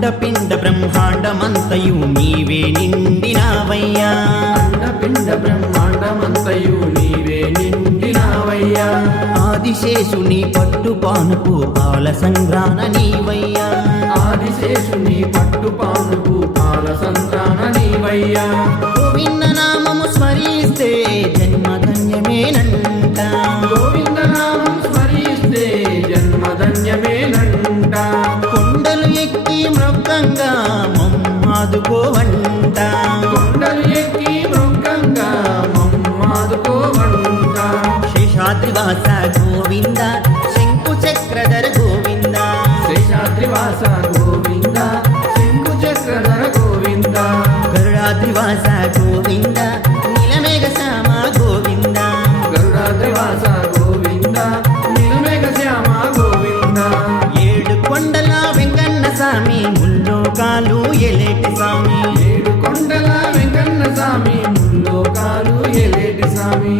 అండపిండ బ్రహ్మాండమంతయు నీవే నిండినావయ్యా అండపిండ బ్రహ్మాండమంతయు నీవే నిండినావయ్యా ఆదిశేషుని పట్టుపానుపు పాల సంగ్రాన నీవయ్యా ఆదిశేషుని పట్టుపానుపు పాల సంతాన నీవయ్యా గోవింద నామము స్మరిస్తే జన్మధన్యమేనంట గోవింద నామం స్మరిస్తే జన్మధన్యమేనంట కొండలు ఎక్కి మృగంగా మమ్మాదుకోవంట కొండలు ఎక్కి మృగంగా మమ్మాదుకోవంట శేషాద్రివాస గోవింద శంకు చక్రధర గోవింద శేషాద్రివాస గోవింద శంకు చక్రధర గోవింద గరుడాద్రివాస గోవింద నీలమేఘ శ్యామ గోవింద గరుడాద్రివాస గోవింద నీలమేఘ శ్యామ గోవింద ఏడు కొండల వెంకన్న స్వామి ముల్లోకాలు ఎలేటి స్వామి ఏడు కొండల వెంకన్న స్వామి ముల్లోకాలు ఏలేటి స్వామి